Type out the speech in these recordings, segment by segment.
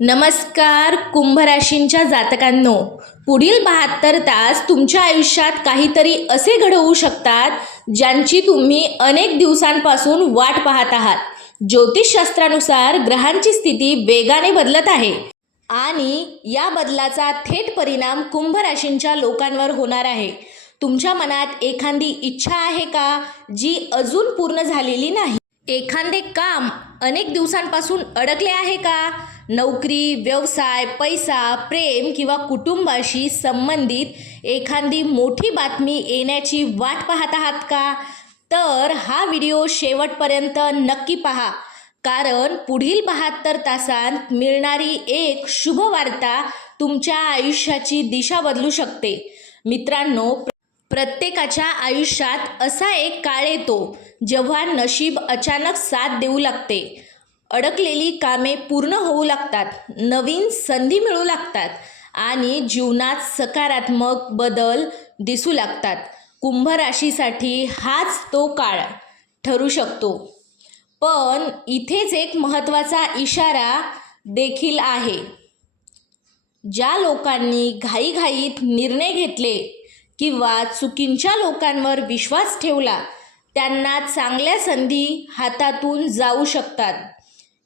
नमस्कार कुंभ राशींच्या जातकांनो, पुढील 72 तास तुमच्या आयुष्यात काहीतरी असे घडवू शकतात ज्यांची तुम्ही अनेक दिवसांपासून वाट पाहत आहात. ज्योतिषशास्त्रानुसार ग्रहांची स्थिती वेगाने बदलत आहे आणि या बदलाचा थेट परिणाम कुंभ राशींच्या लोकांवर होणार आहे. तुमच्या मनात एखादी इच्छा आहे का जी अजून पूर्ण झालेली नाही? एखादे काम अनेक दिवसांपासून अडकले आहे का? नोकरी, व्यवसाय, पैसा, प्रेम किंवा कुटुंबाशी संबंधित एखादी मोठी बातमी येण्याची वाट पाहत आहात का? तर हा व्हिडिओ शेवटपर्यंत नक्की पहा, कारण पुढील 72 तासांत मिळणारी एक शुभ वार्ता तुमच्या आयुष्याची दिशा बदलू शकते. मित्रांनो, प्रत्येकाच्या आयुष्यात असा एक काळ येतो जेव्हा नशीब अचानक साथ देऊ लागते. अडकलेली कामे पूर्ण होऊ लागतात, नवीन संधी मिळू लागतात आणि जीवनात सकारात्मक बदल दिसू लागतात. कुंभ राशीसाठी हाच तो काळ ठरू शकतो. पण इथेच एक महत्त्वाचा इशारा देखील आहे. ज्या लोकांनी घाईघाईत निर्णय घेतले किंवा चुकीच्या लोकांवर विश्वास ठेवला त्यांना चांगल्या संधी हातातून जाऊ शकतात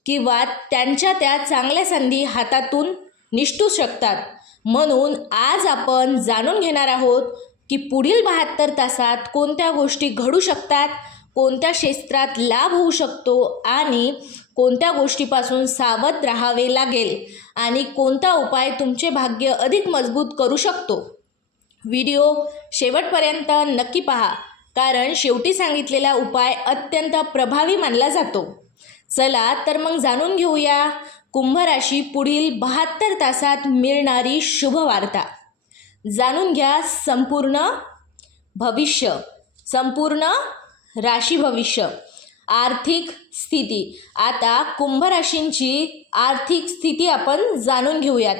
किंवा त्यांच्या त्या चांगल्या संधी हातातून निसटू शकतात. म्हणून आज आपण जाणून घेणार आहोत की पुढील 72 तासात कोणत्या गोष्टी घडू शकतात, कोणत्या क्षेत्रात लाभ होऊ शकतो आणि कोणत्या गोष्टीपासून सावध राहावे लागेल आणि कोणता उपाय तुमचे भाग्य अधिक मजबूत करू शकतो. व्हिडिओ शेवटपर्यंत नक्की पहा, कारण शेवटी सांगितलेला उपाय अत्यंत प्रभावी मानला जातो. चला तर मग जाणून घेऊया कुंभ राशी पुढील 72 तासात मिळणारी शुभ वार्ता. जाणून घ्या संपूर्ण राशी भविष्य. आर्थिक स्थिती. आता कुंभ राशींची आर्थिक स्थिती आपण जाणून घेऊयात.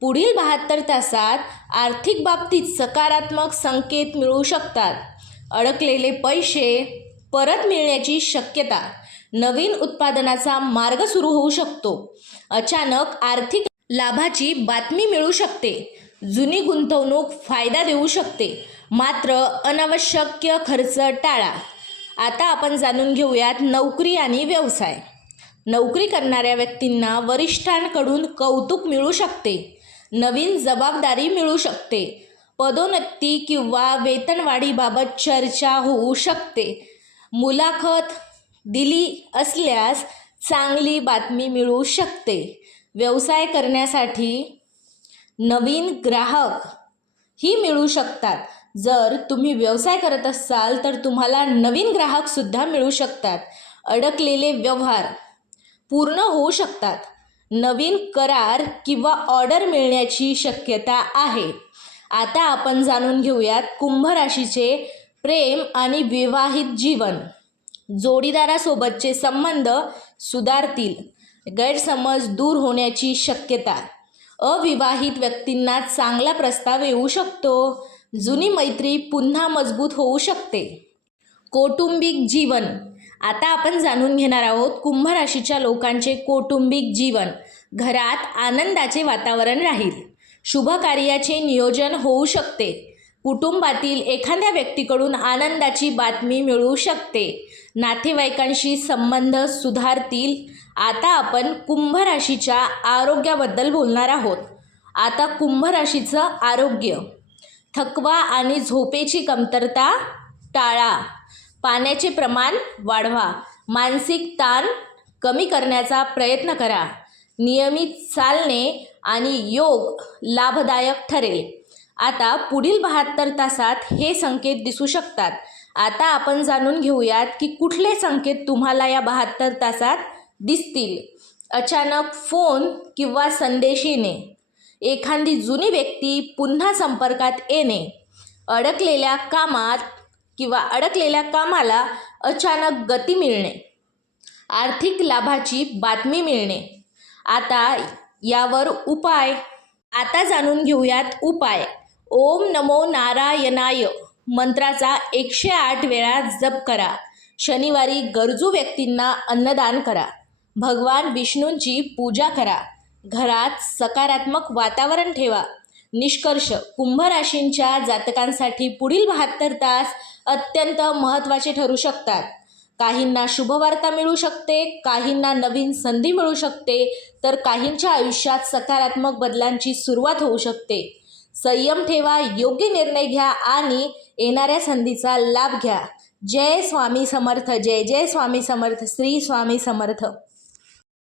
पुढील 72 तासात आर्थिक बाबतीत सकारात्मक संकेत मिळू शकतात. अडकलेले पैसे परत मिळण्याची शक्यता. नवीन उत्पादनाचा मार्ग सुरू होऊ शकतो. अचानक आर्थिक लाभाची बातमी मिळू शकते. जुनी गुंतवणूक फायदा देऊ शकते, मात्र अनावश्यक खर्च टाळा. आता आपण जाणून घेऊयात नोकरी आणि व्यवसाय. नोकरी करणाऱ्या व्यक्तींना वरिष्ठांकडून कौतुक मिळू शकते. नवीन जबाबदारी मिळू शकते. पदोन्नती किंवा वेतनवाढीबाबत चर्चा होऊ शकते. मुलाखत दिली असल्यास चांगली बातमी मिळू शकते. व्यवसाय करण्यासाठी नवीन ग्राहक ही मिळू शकतात. जर तुम्ही व्यवसाय करत असाल तर तुम्हाला नवीन ग्राहकसुद्धा मिळू शकतात. अडकलेले व्यवहार पूर्ण होऊ शकतात. नवीन करार किंवा ऑर्डर मिळण्याची शक्यता आहे. आता आपण जाणून घेऊयात कुंभ राशीचे प्रेम आणि विवाहित जीवन. जोडीदारासोबतचे संबंध सुधारतील. गैरसमज दूर होण्याची शक्यता. अविवाहित व्यक्तींना चांगला प्रस्ताव येऊ शकतो. जुनी मैत्री पुन्हा मजबूत होऊ शकते. कौटुंबिक जीवन. आता आपण जाणून घेणार आहोत कुंभ राशीच्या लोकांचे कौटुंबिक जीवन. घरात आनंदाचे वातावरण राहील. शुभ कार्याचे नियोजन होऊ शकते. कुटुंबातील एखाद्या व्यक्तीकडून आनंदाची बातमी मिळू शकते. नातेवाईकांशी संबंध सुधारतील. आता आपण कुंभ राशीच्या आरोग्याबद्दल बोलणार आहोत. आता कुंभ राशीचं आरोग्य. थकवा आणि झोपेची कमतरता टाळा. पाण्याचे प्रमाण वाढवा. मानसिक ताण कमी करण्याचा प्रयत्न करा. नियमित चालणे आणि योग लाभदायक ठरेल. आता पुढील 72 तासात हे संकेत दिसू शकतात. आता आपण जाणून घेऊयात की कुठले संकेत तुम्हाला या 72 तासात दिसतील. अचानक फोन किंवा संदेश येणे. एखादी जुनी व्यक्ती पुन्हा संपर्कात येणे. अडकलेल्या कामाला अचानक गती मिळणे. आर्थिक लाभाची बातमी मिळणे. आता यावर उपाय. आता जाणून घेऊयात उपाय. ओम नमो नारायणाय मंत्राचा 108 वेळा जप करा. शनिवारी गरजू व्यक्तींना अन्नदान करा. भगवान विष्णूंची पूजा करा. घरात सकारात्मक वातावरण ठेवा. निष्कर्ष: कुंभ राशींच्या जातकांसाठी पुढील 72 तास अत्यंत महत्त्वाचे ठरू शकतात. काहींना शुभवार्ता मिळू शकते, काहींना नवीन संधी मिळू शकते, तर काहींच्या आयुष्यात सकारात्मक बदलांची सुरुवात होऊ शकते. संयम ठेवा, योग्य निर्णय घ्या आणि येणाऱ्या संधीचा लाभ घ्या. जय स्वामी समर्थ. जय जय स्वामी समर्थ. श्री स्वामी समर्थ.